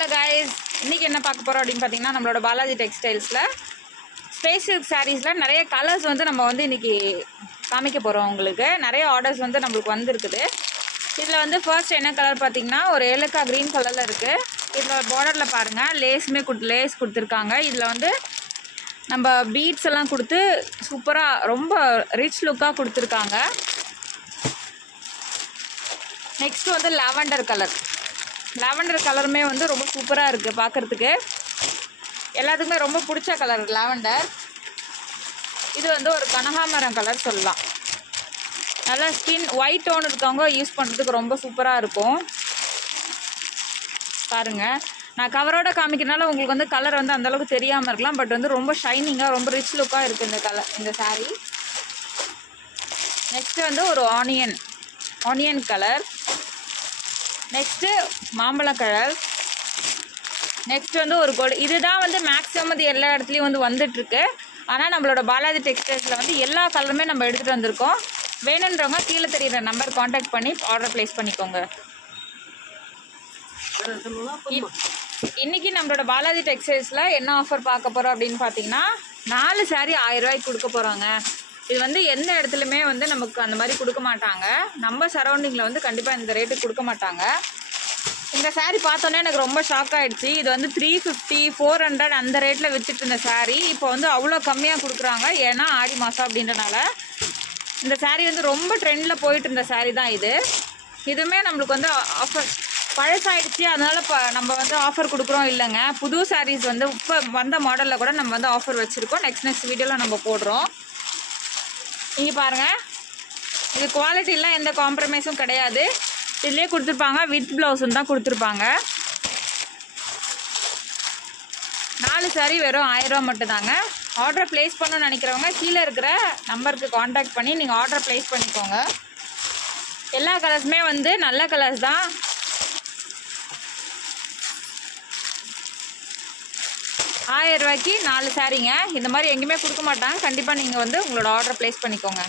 Hello guys, இன்றைக்கி என்ன பார்க்க போகிறோம் அப்படின்னு பார்த்தீங்கன்னா, நம்மளோட பாலாஜி டெக்ஸ்டைல்ஸில் ஸ்பேஸ் சில்க் சாரீஸில் நிறைய கலர்ஸ் வந்து நம்ம வந்து இன்றைக்கி காமிக்க போகிறோம். உங்களுக்கு நிறைய ஆர்டர்ஸ் வந்து நம்மளுக்கு வந்துருக்குது. இதில் வந்து ஃபர்ஸ்ட் என்ன கலர் பார்த்திங்கன்னா, ஒரு ஏலக்காய் க்ரீன் கலரில் இருக்குது. இதில் பார்டரில் பாருங்கள், லேஸ் கொடுத்துருக்காங்க. இதில் வந்து நம்ம பீட்ஸ் எல்லாம் கொடுத்து சூப்பராக ரொம்ப ரிச் லுக்காக கொடுத்துருக்காங்க. நெக்ஸ்ட்டு வந்து லாவெண்டர் கலருமே வந்து ரொம்ப சூப்பராக இருக்குது பார்க்குறதுக்கு. எல்லாத்துக்குமே ரொம்ப பிடிச்ச கலர் லாவெண்டர். இது வந்து ஒரு கனகாமரம் கலர் சொல்லலாம். நல்லா ஸ்கின் ஒயிட் டோன் இருக்கவங்க யூஸ் பண்ணுறதுக்கு ரொம்ப சூப்பராக இருக்கும். பாருங்கள், நான் கவரோட காமிக்கிறனால உங்களுக்கு வந்து கலர் வந்து அந்தளவுக்கு தெரியாமல் இருக்கலாம். பட் வந்து ரொம்ப ஷைனிங்காக ரொம்ப ரிச் லுக்காக இருக்குது இந்த சாரீ. நெக்ஸ்ட்டு வந்து ஒரு ஆனியன் கலர். நெக்ஸ்ட்டு மாம்பழ கலர். நெக்ஸ்ட் வந்து ஒரு இதுதான் வந்து மேக்ஸிமம் வந்து எல்லா இடத்துலையும் வந்து வந்துட்டுருக்கு. ஆனால் நம்மளோட பாலாஜி டெக்ஸ்டைல்ஸில் வந்து எல்லா கலருமே நம்ம எடுத்துகிட்டு வந்திருக்கோம். வேணுன்றவங்க கீழே தெரியுற நம்பர் காண்டாக்ட் பண்ணி ஆர்டர் ப்ளேஸ் பண்ணிக்கோங்க. இன்றைக்கி நம்மளோட பாலாஜி டெக்ஸ்டைல்ஸில் என்ன ஆஃபர் பார்க்க போகிறோம் அப்படின்னு பார்த்தீங்கன்னா, 4 சாரீ 1000 ரூபாய்க்கு கொடுக்க போகிறாங்க. இது வந்து எந்த இடத்துலையுமே வந்து நமக்கு அந்த மாதிரி கொடுக்க மாட்டாங்க. நம்ம சரௌண்டிங்கில் வந்து கண்டிப்பாக இந்த ரேட்டுக்கு கொடுக்க மாட்டாங்க. இந்த சாரீ பார்த்தோன்னே எனக்கு ரொம்ப ஷாக் ஆகிடுச்சு. இது வந்து 350, 400 அந்த ரேட்டில் விற்றுட்டு இருந்த சாரீ இப்போ வந்து அவ்வளோ கம்மியாக கொடுக்குறாங்க. ஏன்னா ஆடி மாதம் அப்படின்றனால இந்த சாரீ வந்து ரொம்ப ட்ரெண்டில் போயிட்டு இருந்த சாரீ தான் இது. இதுவுமே நம்மளுக்கு வந்து ஆஃபர் பழசாயிடுச்சு, அதனால் நம்ம வந்து ஆஃபர் கொடுக்குறோம் இல்லைங்க. புது சாரீஸ் வந்து இப்போ வந்த மாடலில் கூட நம்ம வந்து ஆஃபர் வச்சுருக்கோம். நெக்ஸ்ட் வீடியோவில் நம்ம போடுறோம். இங்கே பாருங்கள், இது குவாலிட்டிலாம் எந்த காம்ப்ரமைஸும் கிடையாது. இதுலேயே கொடுத்துருப்பாங்க, வித் ப்ளவுஸும் தான் கொடுத்துருப்பாங்க. 4 சாரீ வெறும் 1000 ரூபா மட்டும்தாங்க. ஆர்டர் ப்ளேஸ் பண்ணணும்னு நினைக்கிறவங்க கீழே இருக்கிற நம்பருக்கு காண்டாக்ட் பண்ணி நீங்கள் ஆர்டர் ப்ளேஸ் பண்ணிக்கோங்க. எல்லா கலர்ஸுமே வந்து நல்ல கலர்ஸ் தான். ரூபாய்க்கு 4 சாரீங்க. இந்த மாதிரி எங்கேயுமே கொடுக்க மாட்டாங்க. கண்டிப்பாக நீங்கள் வந்து உங்களோட ஆர்டர் ப்ளேஸ் பண்ணிக்கோங்க.